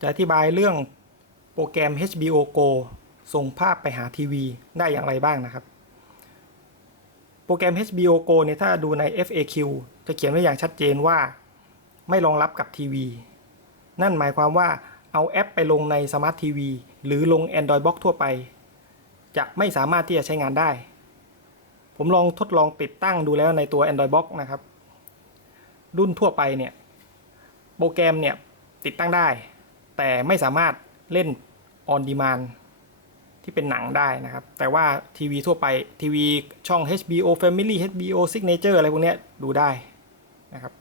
จะอธิบายเรื่องโปรแกรม HBO Go ส่งภาพไปหาทีวีได้อย่างไรบ้างนะครับ โปรแกรม HBO Go เนี่ยถ้าดูใน FAQ จะเขียนไว้อย่างชัดเจนว่า ไม่รองรับกับทีวี นั่นหมายความว่าเอาแอปไปลงในสมาร์ททีวีหรือลง Android Box ทั่วไป จะไม่สามารถที่จะใช้งานได้ ผมลองทดลองติดตั้งดูแล้วในตัว Android Box นะครับ รุ่นทั่วไปเนี่ย โปรแกรมเนี่ยติดตั้งได้ แต่ไม่สามารถเล่น on demand ที่เป็นหนังได้นะครับ แต่ว่าทีวีทั่วไปทีวีช่อง HBO Family HBO Signature อะไรพวกเนี้ยดูได้นะครับ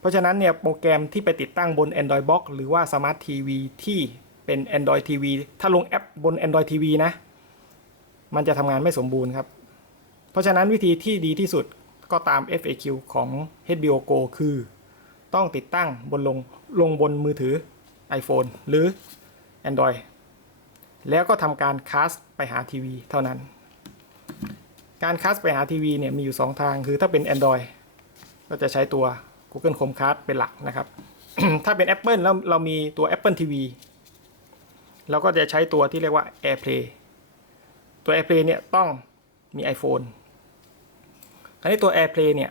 เพราะฉะนั้นเนี่ยโปรแกรมที่ไปติดตั้งบน Android Box หรือว่า Smart TV ที่เป็น Android TV ถ้าลงแอปบน Android TV นะ มันจะทำงานไม่สมบูรณ์ครับ เพราะฉะนั้นวิธีที่ดีที่สุดก็ตาม FAQ ของ HBO Go คือ ต้องติดตั้งบนลงลงบนมือถือ iPhone หรือ Android แล้วก็ทำการคัสไปหาทีวีเท่านั้น การคัสไปหาทีวีเนี่ยมีอยู่ 2 ทางคือถ้าเป็น Android ก็จะใช้ตัว Google Chromecast เป็นหลักนะครับ ถ้าเป็น Apple แล้วเรามีตัว Apple TV เราก็จะใช้ตัวที่เรียกว่า AirPlay ตัว AirPlay เนี่ยต้องมี iPhone คราวนี้ตัว AirPlay เนี่ย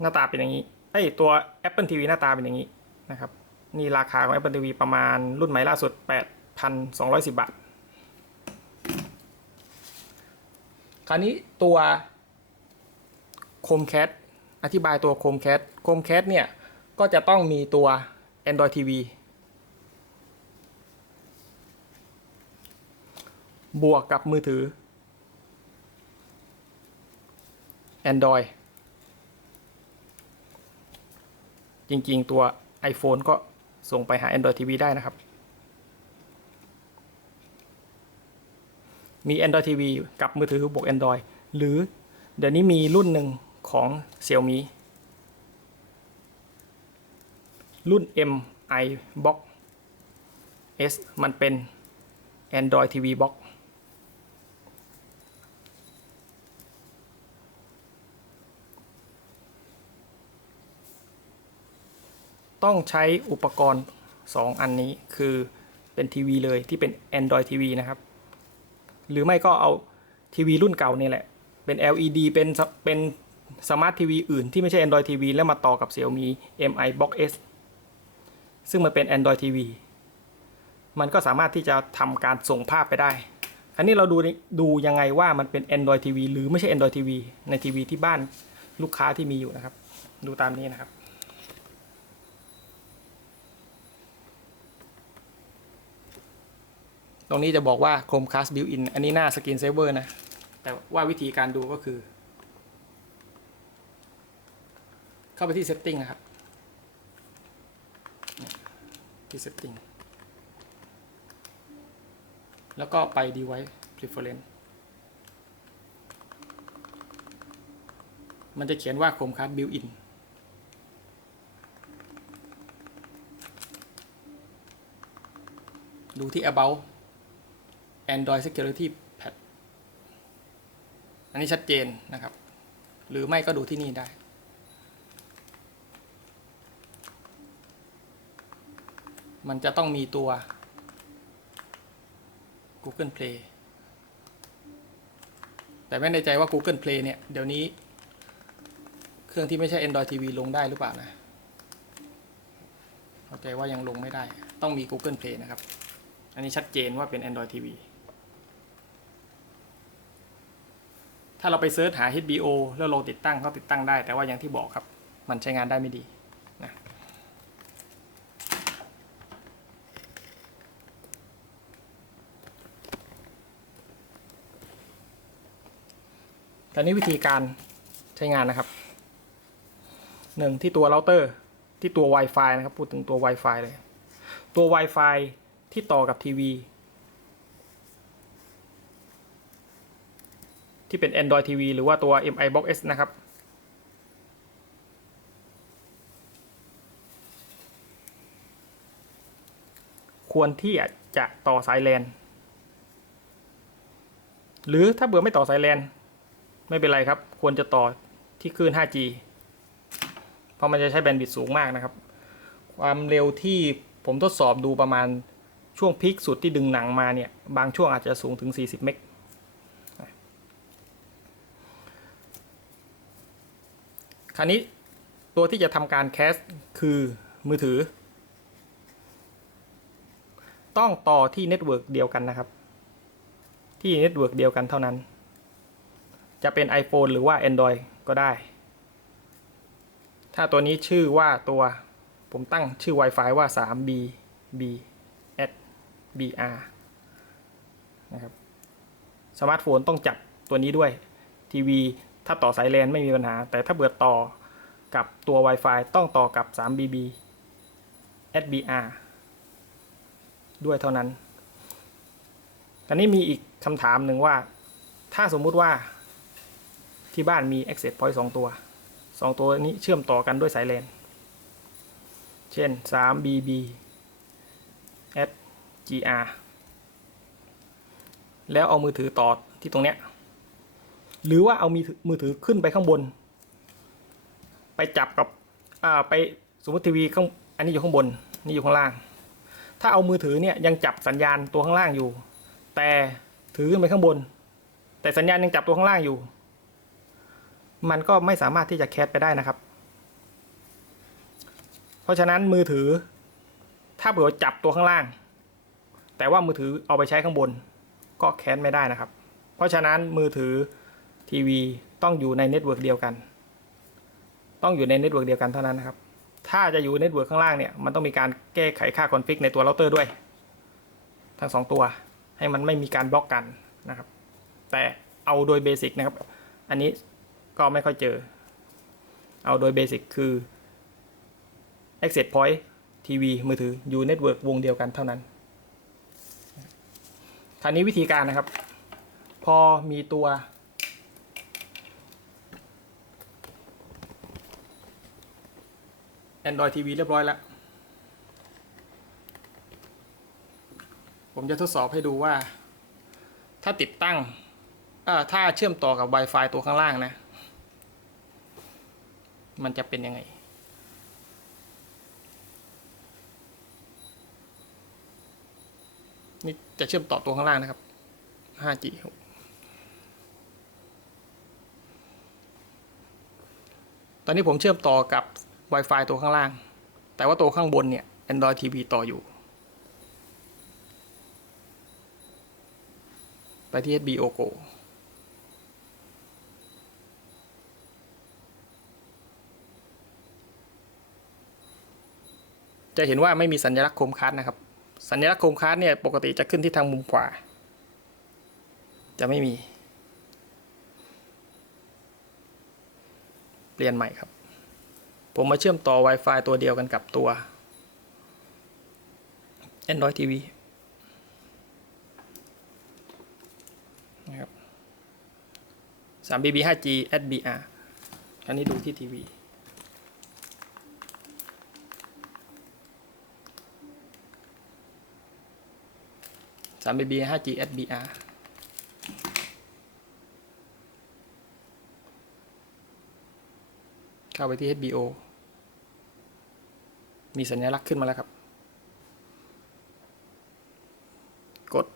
หน้าตาเป็นอย่างนี้ไอ้ยตัว Apple TV หน้าตาเป็นอย่างนี้นะครับนี่ราคาของ Apple TV ประมาณรุ่นใหม่ล่าสุด 8,210 บาท คราวนี้ตัว Chromecast อธิบายตัว Chromecast Chromecast เนี่ย ก็จะต้องมีตัว Android TV บวกกับมือถือ Android จริง ๆ ตัว iPhone ก็ส่งไปหา Android TV ได้นะครับ มี Android TV กับมือถือบวก Android หรือเดี๋ยวนี้มีรุ่นหนึ่งของ Xiaomi รุ่น MI Box S มันเป็น Android TV Box ต้องใช้อุปกรณ์ 2 อันนี้คือเป็นทีวีเลยที่เป็น Android TV นะครับ หรือไม่ก็เอาทีวีรุ่นเก่านี่แหละ เป็น LED เป็นเป็นสมาร์ททีวีอื่นที่ไม่ใช่ Android TV แล้วมาต่อกับ Xiaomi MI Box S ซึ่งมันเป็น Android TV มันก็สามารถที่จะทำการส่งภาพไปได้อันนี้เราดูดูยังไงว่ามันเป็น Android TV หรือไม่ใช่ Android TV ในทีวีที่บ้านลูกค้าที่มีอยู่นะครับ ดูตามนี้นะครับ ตรงนี้จะบอกว่า Chromecast built-in อันนี้หน้า Screen Saver นะ แต่ว่าวิธีการดูก็คือ เข้าไปที่ Setting นะครับ ที่ Setting แล้วก็ไป Device Preference มันจะเขียนว่า Chromecast built-in ดูที่ About Android Security Patch อันนี้ชัดเจนนะครับ หรือไม่ก็ดูที่นี่ได้ มันจะต้องมีตัว Google Play แต่ไม่ในใจว่า Google Play เนี่ย เดี๋ยวนี้ เครื่องที่ไม่ใช่ Android TV ลงได้หรือเปล่านะเข้าใจว่ายังลงไม่ได้ ต้องมี Google Play นะครับ อันนี้ชัดเจนว่าเป็น Android TV ถ้าเราไปเซิร์ชหา HBO แล้วเราติดตั้งก็ติดตั้งได้ แต่ว่าอย่างที่บอกครับ มันใช้งานได้ไม่ดีนะตอนนี้วิธีการใช้งานนะครับหนึ่งที่ตัวเราเตอร์ที่ตัว Wi-Fi นะครับ พูดถึงตัว Wi-Fi เลย ตัว Wi-Fi ที่ต่อกับทีวี ที่เป็น Android TV หรือว่าตัว MI Box S นะครับควรที่จะต่อสายแลน หรือถ้าเบื่อไม่ต่อสายแลน ไม่เป็นไรครับ ควรจะต่อที่คลื่น 5G เพราะมันจะใช้แบนด์วิดต์สูงมากนะครับ ความเร็วที่ผมทดสอบดูประมาณช่วงพีคสุดที่ดึงหนังมาเนี่ย บางช่วงอาจจะสูงถึง 40 เมก ราวนี้ตัวที่จะทำการแคสคือมือถือ ต้องต่อที่เน็ตเวิร์กเดียวกันนะครับ ที่เน็ตเวิร์กเดียวกันเท่านั้น จะเป็น iPhone หรือว่า Android ก็ได้ ถ้าตัวนี้ชื่อว่าตัวผมตั้งชื่อ Wi-Fi ว่า 3B B S BR นะครับ สมาร์ทโฟนต้องจับตัวนี้ด้วยทีวี ถ้าต่อสายแลนไม่มีปัญหา แต่ถ้าเบื่อต่อกับตัว Wi-Fi ต้องต่อกับ 3BB SBR ด้วยเท่านั้นตอนนี้มีอีกคำถามหนึ่งว่า ถ้าสมมุติว่าที่บ้านมี Access Point 2 ตัว 2 ตัวนี้เชื่อมต่อกันด้วยสายแลนเช่น 3BB SGR แล้วเอามือถือต่อที่ตรงเนี้ย หรือว่าเอามีมือถือขึ้นไปข้างบน ไปจับกับอ่าไปสมมติทีวีข้างอันนี้อยู่ข้างบนนี่อยู่ข้างล่าง ถ้าเอามือถือเนี่ยยังจับสัญญาณตัวข้างล่างอยู่ แต่ถือขึ้นไปข้างบน แต่สัญญาณยังจับตัวข้างล่างอยู่ มันก็ไม่สามารถที่จะแคสไปได้นะครับ เพราะฉะนั้นมือถือ ถ้าเผื่อจับตัวข้างล่าง แต่ว่ามือถือเอาไปใช้ข้างบน ก็แคสไม่ได้นะครับ เพราะฉะนั้นมือถือ ทีวีต้องอยู่ในเน็ตเวิร์กเดียวกัน ต้องอยู่ในเน็ตเวิร์กเดียวกันเท่านั้นนะครับ ถ้าจะอยู่เน็ตเวิร์กข้างล่างเนี่ย มันต้องมีการแก้ไขค่าคอนฟิกในตัวเราเตอร์ด้วย ทั้งสองตัว ให้มันไม่มีการบล็อกกันนะครับ แต่เอาโดยเบสิกนะครับ อันนี้ก็ไม่ค่อยเจอ เอาโดยเบสิกคือ Access Point ทีวีมือถืออยู่เน็ตเวิร์กวงเดียวกันเท่านั้นคราวนี้วิธีการนะครับ พอมีตัว Android TV เรียบร้อยแล้ว ผมจะทดสอบให้ดูว่า ถ้าติดตั้งถ้าเชื่อมต่อกับ Wi-Fi ตัวข้างล่างนะ มันจะเป็นยังไง นี่จะเชื่อมต่อตัวข้างล่างนะครับ 5G ตอนนี้ผมเชื่อมต่อกับ Wi-Fi ตัวข้างล่าง แต่ว่าตัวข้างบนเนี่ย Android TV ต่ออยู่ ไปที่ HBO Go จะเห็นว่าไม่มีสัญลักษณ์โคมคัสนะครับ สัญลักษณ์โคมคัสเนี่ย ปกติจะขึ้นที่ทางมุมขวา จะไม่มี เปลี่ยนใหม่ครับ ผมมาเชื่อมต่อ Wi-Fi ตัวเดียวกันกับตัว Android TV นะครับ 3BB 5G SBR อันนี้ดูที่ทีวี 3BB 5G SBR เข้าไปที่ HBO มีสัญลักษณ์ขึ้นมาแล้วครับ กด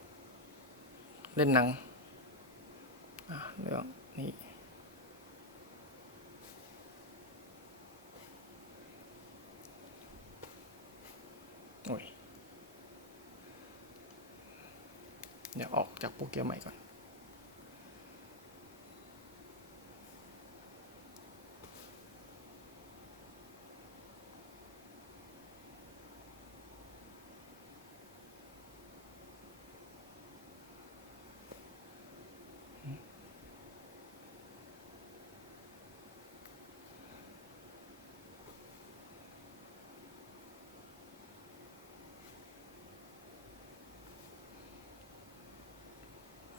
เล่นหนังเรื่องนี้โอ้ยเดี๋ยวออกจากโปรแกรมใหม่ก่อน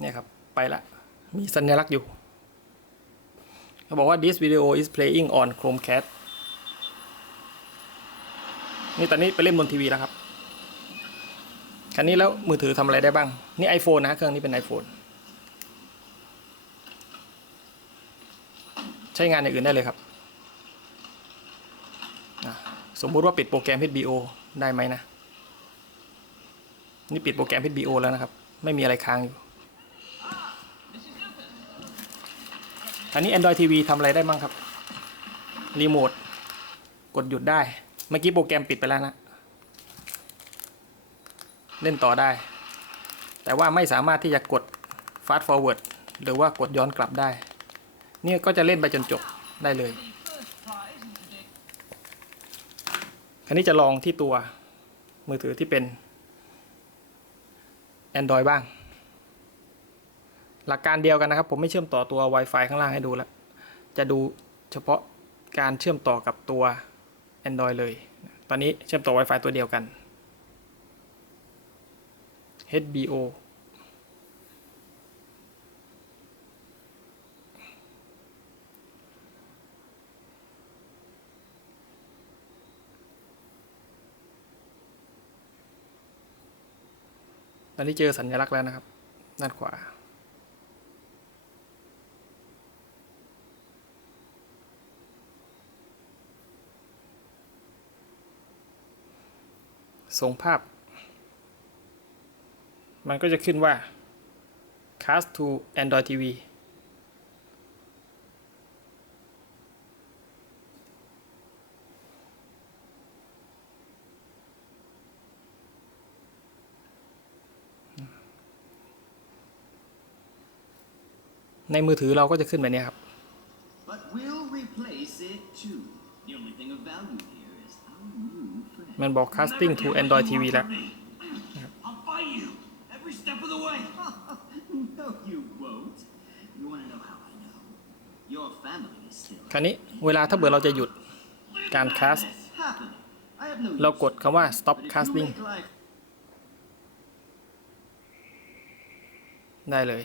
เนี่ยครับ ไปละ มีสัญลักษณ์อยู่เขาบอกว่า this video is playing on Chromecast นี่ตอนนี้ไปเล่นบนทีวีแล้วครับ คันนี้แล้วมือถือทำอะไรได้บ้าง นี่ iPhone นะเครื่องนี้เป็น iPhone ใช้งานอย่างอื่นได้เลยครับ สมมุติว่าปิดโปรแกรม HBO ได้ไหมนะ นี่ปิดโปรแกรม HBO แล้วนะครับ ไม่มีอะไรค้างอยู่ อันนี้ Android TV ทำอะไรได้บ้างครับ รีโมท กดหยุดได้ เมื่อกี้โปรแกรมปิดไปแล้วนะ เล่นต่อได้ แต่ว่าไม่สามารถที่จะกด fast forward หรือว่ากดย้อนกลับได้ นี่ก็จะเล่นไปจนจบได้เลย อันนี้จะลองที่ตัวมือถือที่เป็น Android บ้าง หลักการเดียวกันนะครับ ผมไม่เชื่อมต่อตัว Wi-Fi ข้างล่างให้ดูแล้ว จะดูเฉพาะการเชื่อมต่อกับตัว Android เลย ตอนนี้เชื่อมต่อ Wi-Fi ตัวเดียวกัน HBO ตอนนี้เจอสัญลักษณ์แล้วนะครับ ด้านขวา ส่งภาพ มันก็จะขึ้นว่า cast to Android TV ในมือถือเราก็จะขึ้นแบบนี้ครับ มันบอก casting to Android TV แล้ว คราวนี้เวลาถ้าเบื่อเราจะหยุดการค a s t เรากดคำว่า stop casting ได้เลย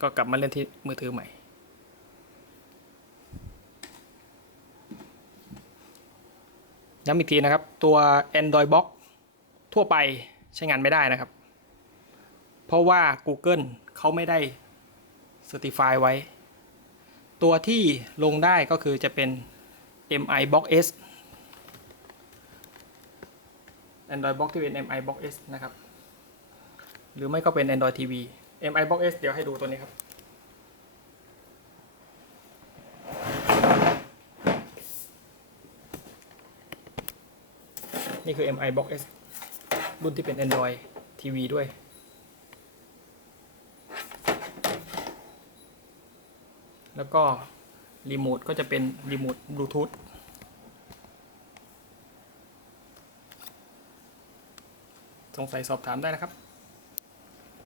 ก็กลับมาเล่นที่มือถือใหม่ ย้ำอีกทีนะครับตัว Android Box ทั่วไปใช้งานไม่ได้นะครับ เพราะว่า Google เขาไม่ได้ Certify ไว้ ตัวที่ลงได้ก็คือจะเป็น MI Box S Android Box ที่เป็น MI Box S นะครับ หรือไม่ก็เป็น Android TV MI Box S เดี๋ยวให้ดูตัวนี้ครับ นี่คือ MI Box S รุ่นที่เป็น Android TV ด้วย แล้วก็ รีโมทก็จะเป็น รีโมทบลูทูธสงสัยสอบถามได้นะครับ